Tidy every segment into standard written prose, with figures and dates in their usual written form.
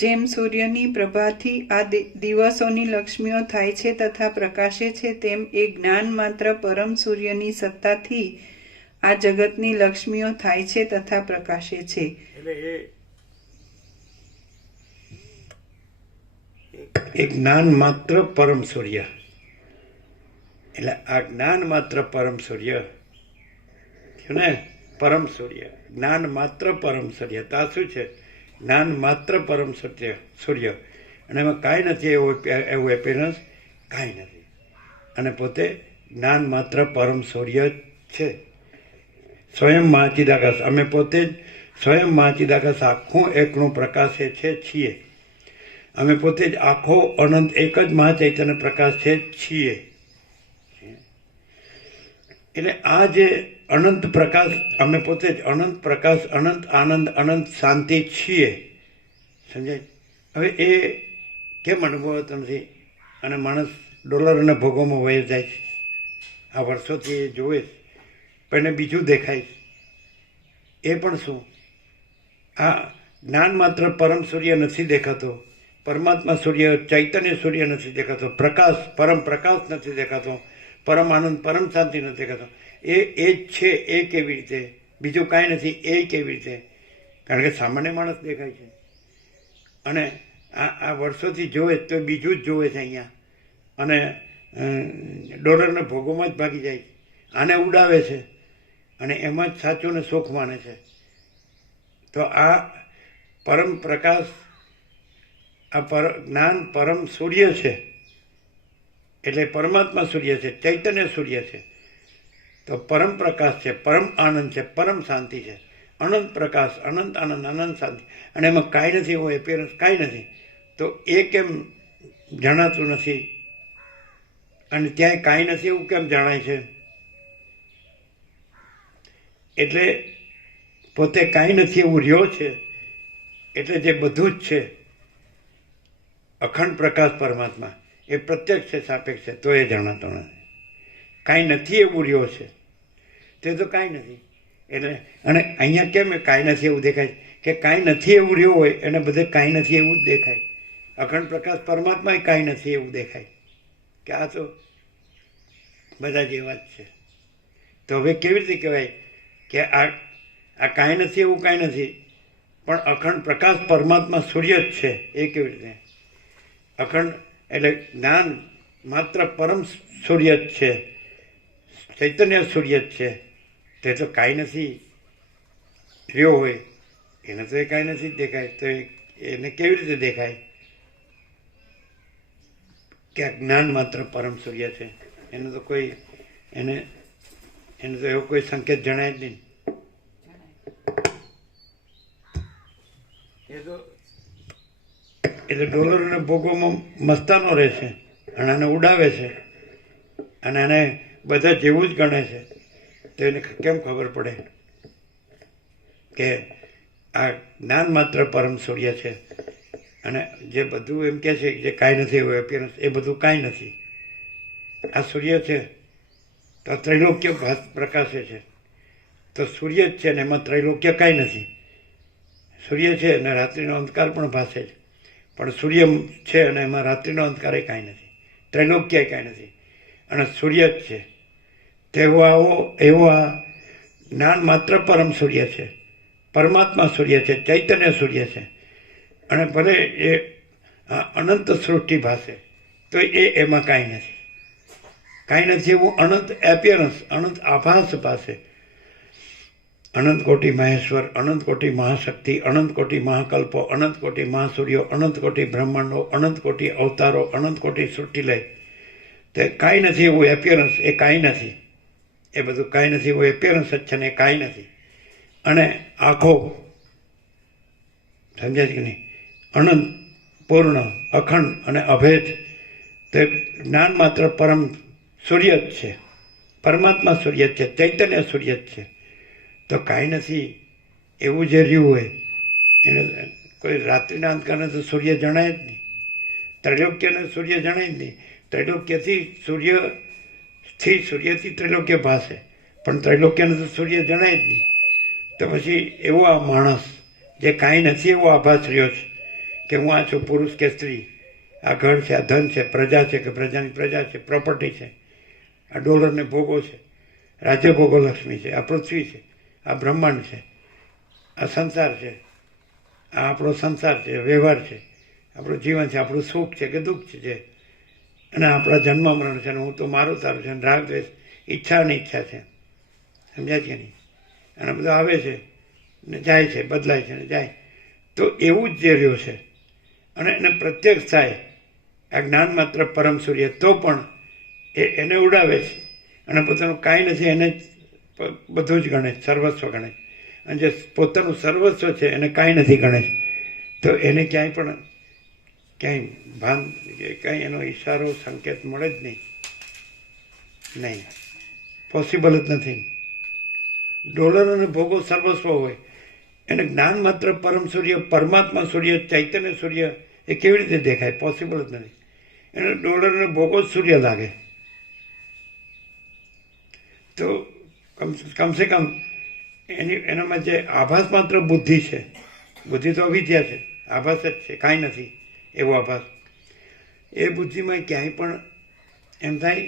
જેમ સૂર્યની પ્રભાથી આ દિવસોની લક્ષ્મીઓ થાય છે તથા પ્રકાશે છે, તેમ એ જ્ઞાન માત્ર પરમ સૂર્યની સત્તાથી આ જગતની લક્ષ્મીઓ થાય છે તથા પ્રકાશે છે. એ જ્ઞાન માત્ર પરમ સૂર્ય, એટલે આ જ્ઞાન માત્ર પરમ સૂર્ય થયું ને. પરમ સૂર્ય, જ્ઞાન માત્ર પરમ સૂર્ય. તો આ શું છે? જ્ઞાન માત્ર પરમ સૂર્ય, અને એમાં કાંઈ નથી એવું એપિરન્સ, કાંઈ નથી. અને પોતે જ્ઞાન માત્ર પરમ સૂર્ય છે. સ્વયં મહાચિદાકાશ, અમે પોતે જ સ્વયં મહાચિદાકાશ આખું એકનું પ્રકાશે છે છીએ. અમે પોતે જ આખો અનંત એક જ મહાચૈતન્ય પ્રકાશ છે છીએ. એટલે આ જે અનંત પ્રકાશ, અમે પોતે જ અનંત પ્રકાશ, અનંત આનંદ, અનંત શાંતિ છીએ. સમજાય? હવે એ કેમ અનુભવાતો નથી? અને માણસ ડોલર અને ભોગોમાં વહી જાય છે. આ વર્ષોથી એ જોવે છે, પણ એને બીજું દેખાય છે. એ પણ શું? આ જ્ઞાન માત્ર પરમ સૂર્ય નથી દેખાતો, પરમાત્મા સૂર્ય, ચૈતન્ય સૂર્ય નથી દેખાતો, પ્રકાશ, પરમ પ્રકાશ નથી દેખાતો, પરમ આનંદ, પરમ શાંતિ નથી દેખાતો. એ જ છે. એ કેવી રીતે? બીજું કાંઈ નથી. એ કેવી રીતે? કારણ કે સામાન્ય માણસ દેખાય છે, અને આ વર્ષોથી જોવે તો બીજું જ જોવે છે અહીંયા, અને ડોલરને ભોગોમાં જ ભાગી જાય છે. આને ઉડાવે છે અને એમાં જ સાચું ને સુખ માને છે. તો આ પરમ પ્રકાશ, આ જ્ઞાન પરમ સૂર્ય છે, એટલે પરમાત્મા સૂર્ય છે, ચૈતન્ય સૂર્ય છે. તો પરમ પ્રકાશ છે, પરમ આનંદ છે, પરમ શાંતિ છે, અનંત પ્રકાશ, અનંત આનંદ, અનંત શાંતિ, અને એમાં કાંઈ નથી એવું એપિયરન્સ, કાંઈ નથી. તો એ કેમ જણાતું નથી? અને ત્યાંય કાંઈ નથી એવું કેમ જણાય છે? એટલે પોતે કાંઈ નથી એવું રહ્યો છે, એટલે જે બધું જ છે અખંડ પ્રકાશ પરમાત્મા, એ પ્રત્યક્ષ છે, સાપેક્ષ છે, તો એ જણાતો નથી. કાંઈ નથી એવું રહ્યો છે, તે તો કાંઈ નથી. એટલે અને અહીંયા કેમ કાંઈ નથી એવું દેખાય? કે કાંઈ નથી એવું રહ્યો હોય એને બધે કાંઈ નથી એવું જ દેખાય. અખંડ પ્રકાશ પરમાત્મા એ કાંઈ નથી એવું દેખાય, કે આ તો બધા જેવા જ છે. તો હવે કેવી રીતે કહેવાય કે આ કાંઈ નથી એવું કાંઈ નથી, પણ અખંડ પ્રકાશ પરમાત્મા સૂર્ય જ છે? એ કેવી રીતે? અખંડ એટલે જ્ઞાન માત્ર પરમ સૂર્ય જ છે, ચૈતન્ય સૂર્ય જ છે. તે તો કાંઈ નથી રહ્યો હોય એને તો એ કાંઈ નથી દેખાય. તો એને કેવી રીતે દેખાય કે આ જ્ઞાન માત્ર પરમ સૂર્ય છે? એનો તો કોઈ એને તો એવો કોઈ સંકેત જણાય જ નહીં. એટલે ડોલર અને ભોગોમાં મસ્તાનો રહે છે, અને આને ઉડાવે છે, અને આને બધા જેવું જ ગણે છે. તો એને કેમ ખબર પડે કે આ જ્ઞાન માત્ર પરમ સૂર્ય છે? અને જે બધું એમ કહે છે જે કાંઈ નથી એવું એપિયરન્સ, એ બધું કાંઈ નથી. આ સૂર્ય છે તો ત્રૈલોક્ય પ્રકાશે છે, તો સૂર્ય જ છે ને એમાં ત્રૈલોક્ય કાંઈ નથી. સૂર્ય છે અને રાત્રિનો અંધકાર પણ ભાસે છે, પણ સૂર્ય છે અને એમાં રાત્રિનો અંધકાર એ કાંઈ નથી, ત્રૈલોક્ય કાંઈ નથી, અને સૂર્ય જ છે. તેવો એવો આ જ્ઞાન માત્ર પરમ સૂર્ય છે, પરમાત્મા સૂર્ય છે, ચૈતન્ય સૂર્ય છે. અને ભલે એ અનંત સૃષ્ટિ ભાસે તો એમાં કાંઈ નથી. કાંઈ નથી એવું અનંત એપિયરન્સ, અનંત આભાસ પાસે. અનંત કોટી મહેશ્વર, અનંત કોટી મહાશક્તિ, અનંત કોટી મહાકલ્પો, અનંત કોટી મહાસૂર્યો, અનંત કોટી બ્રહ્માંડો, અનંત કોટી અવતારો, અનંત કોટી સૃષ્ટિલય, તે કાંઈ નથી એવું એપિયરન્સ, એ કાંઈ નથી. એ બધું કાંઈ નથી એવું એપિયરન્સ જ છે ને એ કાંઈ નથી. અને આખો, સમજાય કે નહીં? અનંત, પૂર્ણ, અખંડ અને અભેદ, તે જ્ઞાન માત્ર પરમ સૂર્ય જ છે, પરમાત્મા સૂર્ય જ છે, ચૈતન્ય સૂર્ય જ છે. તો કાંઈ નથી એવું જે રહ્યું હોય એને કોઈ રાત્રિના અંધકારને તો સૂર્ય જણાય જ નહીં, ત્રૈલોક્યને સૂર્ય જણાય જ નહીં. ત્રૈલોક્યથી સૂર્યથી ત્રૈલોક્ય ભાસે, પણ ત્રૈલોક્યને તો સૂર્ય જણાય જ નહીં. તો પછી એવો આ માણસ જે કાંઈ નથી એવો આભાસ રહ્યો છે, કે હું આ છું, પુરુષ કે સ્ત્રી, આ ઘર છે, આ ધન છે, પ્રજા છે કે પ્રજાની પ્રજા છે, પ્રોપર્ટી છે, આ ડોલરને ભોગો છે, રાજ્ય ભોગો લક્ષ્મી છે, આ પૃથ્વી છે, આ બ્રહ્માંડ છે, આ સંસાર છે, આ આપણો સંસાર છે, વ્યવહાર છે, આપણું જીવન છે, આપણું સુખ છે કે દુઃખ છે, અને આપણા જન્મ મરણ છે, અને હું તો મારું તારું છે, રાગ દ્વેષ, ઈચ્છા અને ઈચ્છા છે. સમજાય છે નહીં? અને બધું આવે છે ને જાય છે, બદલાય છે ને જાય. તો એવું જ જે રહ્યો છે અને એને પ્રત્યક્ષ થાય આ જ્ઞાન માત્ર પરમ સૂર્ય, તો પણ એને ઉડાવે છે અને પોતાનું કાંઈ નથી એને જ બધું જ ગણે છે, સર્વસ્વ ગણે છે. અને જે પોતાનું સર્વસ્વ છે એને કાંઈ નથી ગણે છે, તો એને ક્યાંય પણ ક્યાંય ભાન કે કાંઈ એનો ઈશારો સંકેત મળે જ નહીં, પોસિબલ જ નથી. ડોલર અને ભોગો સર્વસ્વ હોય એને જ્ઞાન માત્ર પરમ સૂર્ય, પરમાત્મા સૂર્ય, ચૈતન્ય સૂર્ય એ કેવી રીતે દેખાય? પોસિબલ જ નથી. એને ડોલર અને ભોગો જ સૂર્ય લાગે. તો કમસે કમ એનામાં જે આભાસ માત્ર બુદ્ધિ છે, બુદ્ધિ તો અવિદ્યા છે, આભાસ જ છે, કાંઈ નથી એવો આભાસ. એ બુદ્ધિમાં ક્યાંય પણ એમ થાય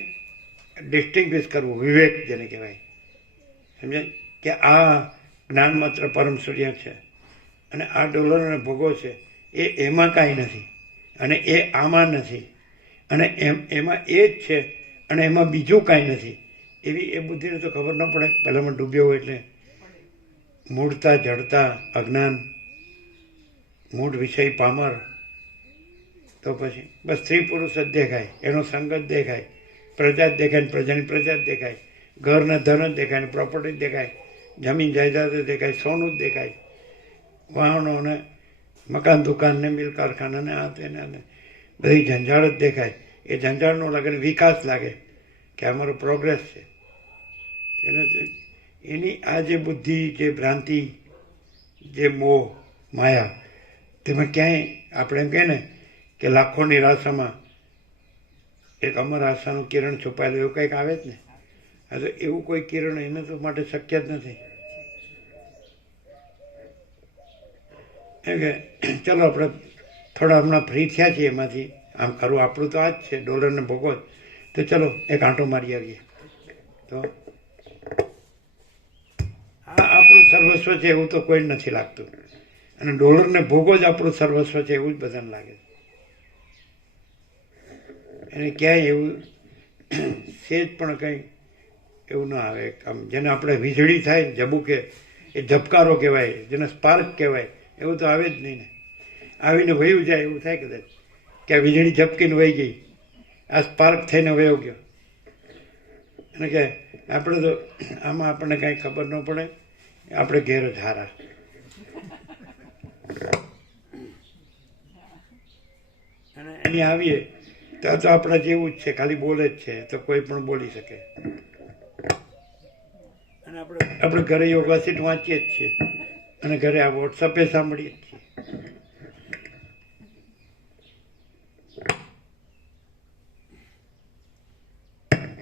ડિસ્ટિંગ્વિશ કરવું, વિવેક જેને કહેવાય, સમજાય કે આ જ્ઞાન માત્ર પરમ સૂર્ય છે અને આ ડોલર અને ભોગો છે એ એમાં કાંઈ નથી અને એ આમાં નથી અને એમાં એ જ છે અને એમાં બીજું કાંઈ નથી. એવી એ બુદ્ધિને તો ખબર ન પડે પહેલાંમાં ડૂબ્યો હોય એટલે. મૂળતા જડતા અજ્ઞાન, મૂળ વિષય પામર, તો પછી બસ સ્ત્રી પુરુષ જ દેખાય, એનો સંગ જ દેખાય, પ્રજા જ દેખાય ને પ્રજાની પ્રજા જ દેખાય, ઘર ને ધન જ દેખાય ને પ્રોપર્ટી જ દેખાય, જમીન જાયદાદ જ દેખાય, સોનું જ દેખાય, વાહનો ને મકાન દુકાન ને મિલ કારખાના ને આ તેને બધી ઝંઝાળ જ દેખાય. એ ઝંઝાળ નો લાગે ને વિકાસ લાગે કે અમારો પ્રોગ્રેસ છે. એની આ જે બુદ્ધિ, જે ભ્રાંતિ, જે મોહ, માયા, તેમાં ક્યાંય આપણે એમ કહે ને કે લાખો નિરાશામાં એક અમર આશાનું કિરણ છુપાયેલું એવું કંઈક આવે જ ને. હા, તો એવું કોઈ કિરણ એને તો માટે શક્ય જ નથી. એમ કે ચલો આપણે થોડા હમણાં ફ્રી થયા છીએ એમાંથી, આમ ખરું આપણું તો આ જ છે ડોલરને ભોગો જ, તો ચલો એક આંટો મારી આવીએ. તો આ આપણું સર્વસ્વ છે એવું તો કોઈ નથી લાગતું, અને ડોલરને ભોગો જ આપણું સર્વસ્વ છે એવું જ બધાને લાગે છે. એને ક્યાંય એવું સેજ પણ કંઈ એવું ના આવે. આમ જેને આપણે વીજળી થાય ને ઝબૂકે, એ ઝબકારો કહેવાય, જેને સ્પાર્ક કહેવાય, એવું તો આવે જ નહીં ને. આવીને વયું જાય એવું થાય કદાચ કે આ વીજળી ઝબકીને વહી ગઈ, આ સ્પાર્ક થઈને વયો ગયો. અને કે આપણે તો આમાં આપણને કાંઈ ખબર ન પડે, આપણે ઘેર જ હારા. અને અહીં આવીએ તો આ તો આપણા જેવું જ છે, ખાલી બોલે જ છે, તો કોઈ પણ બોલી શકે. અને આપણે ઘરે યોગા સીટ વાંચીએ જ છીએ અને ઘરે આ વોટ્સઅપે સાંભળીએ જ છીએ.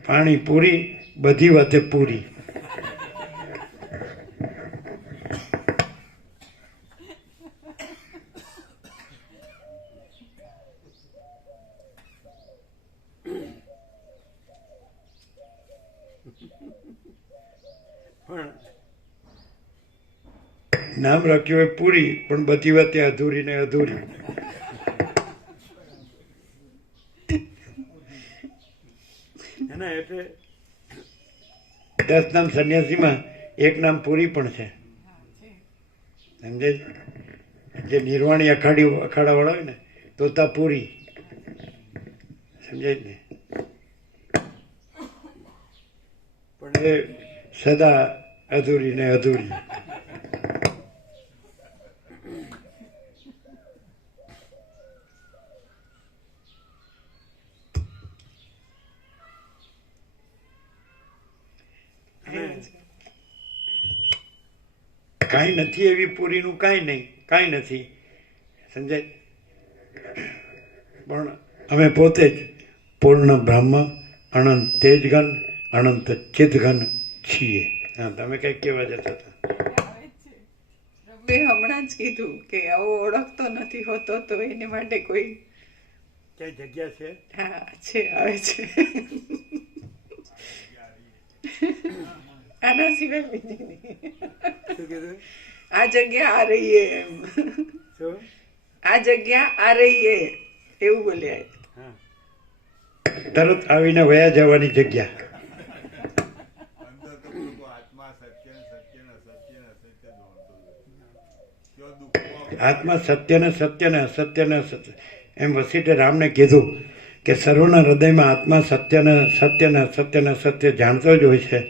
પાણી પૂરી, બધી વાતે પૂરી. નામ રાખ્યું હોય પૂરી, પણ બધી વાતે અધૂરી ને અધૂરી. એટલે 10 નામ સંન્યાસીમાં એક નામ પૂરી પણ છે, સમજે? જે નિર્વાણી અખાડા વાળા હોય ને, તોતા પૂરી, સમજાય ને? પણ એ સદા અધૂરી ને અધૂરી. કાંઈ નથી એવી પૂરીનું કાંઈ નહીં, કાંઈ નથી, સમજાય? પણ અમે પોતે જ પૂર્ણ બ્રહ્મ, અનંત તેજઘન, અનંત ચિદઘન છીએ. હા, તમે કંઈક કહેવા જતા હતા. પ્રભુએ હમણાં જ કીધું કે આવો ઓળખતો નથી હોતો તો એને માટે કોઈ ક્યાં જગ્યા છે? હા છે, આવે છે. આના સિવાય બીજી નહીં. શું કીધું? આ જગ્યા આ રહી હે એમ. શું? આ જગ્યા આ રહી હે એવું બોલ્યા. હા. તરત આવીને વયા જવાની જગ્યા. આત્મા સત્ય ને સત્ય ને અસત્ય ને અસત્ય. એમ વસીઠે રામને કીધું કે સર્વના હૃદયમાં આત્મા સત્ય ને અસત્ય ને અસત્ય જાણતો જ હોય છે,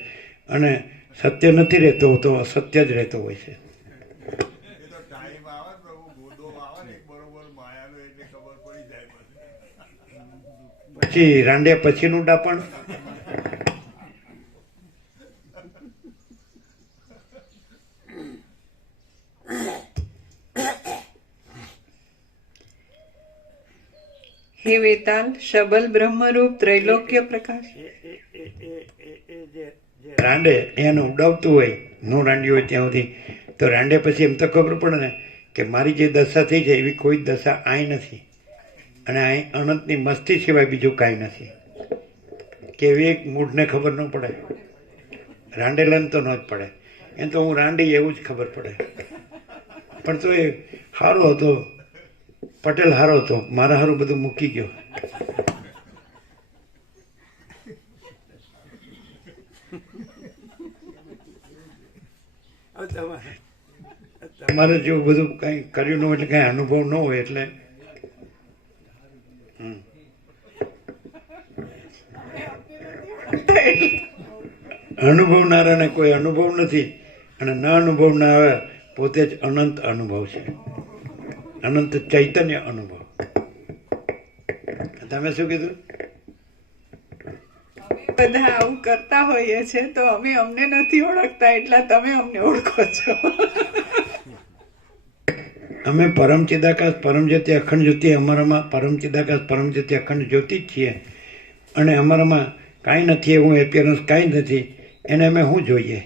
અને સત્ય નથી રહેતો તો અસત્ય જ રહેતો હોય છે. પછી રાંડ્યા પછીનું ડાપણ. હે વેતાલ, શબલ બ્રહ્મરૂપ ત્રૈલોક્ય પ્રકાશ. રાંડે એને ઉડાવતું હોય, નો રાંડ્યું હોય ત્યાં સુધી, તો રાંડે પછી એમ તો ખબર પડે ને કે મારી જે દશા થઈ જાય એવી કોઈ દશા આય નથી, અને અહીં અનંતની મસ્તી સિવાય બીજું કાંઈ નથી. કે એવી એક મૂઢને ખબર ન પડે, રાંડેલાને તો ન જ પડે. એમ તો હું રાંડી એવું જ ખબર પડે. પણ તો એ સારો હતો, પટેલ હારો હતો, મારા હારું બધું મૂકી ગયો. તમારે જેવું બધું કઈ કર્યું ન હોય એટલે કઈ અનુભવ ન હોય એટલે અનુભવનારાને કોઈ અનુભવ નથી, અને ન અનુભવનારા પોતે જ અનંત અનુભવ છે, અનંત ચૈતન્ય અનુભવ. તમે શું કીધું? બધા આવું કરતા હોઈએ છે તો અમે અમને નથી ઓળખતા, એટલા તમે અમને ઓળખો છો. અમે પરમ ચિદાકાશ પરમ જ્યોતિ અખંડ જ્યોતિ, અમારામાં પરમ ચિદાકાશ પરમ જ્યોતિ અખંડ જ્યોતિ જ છીએ, અને અમારામાં કાંઈ નથી, એવું એપિયરન્સ કાંઈ નથી. એને અમે શું જોઈએ?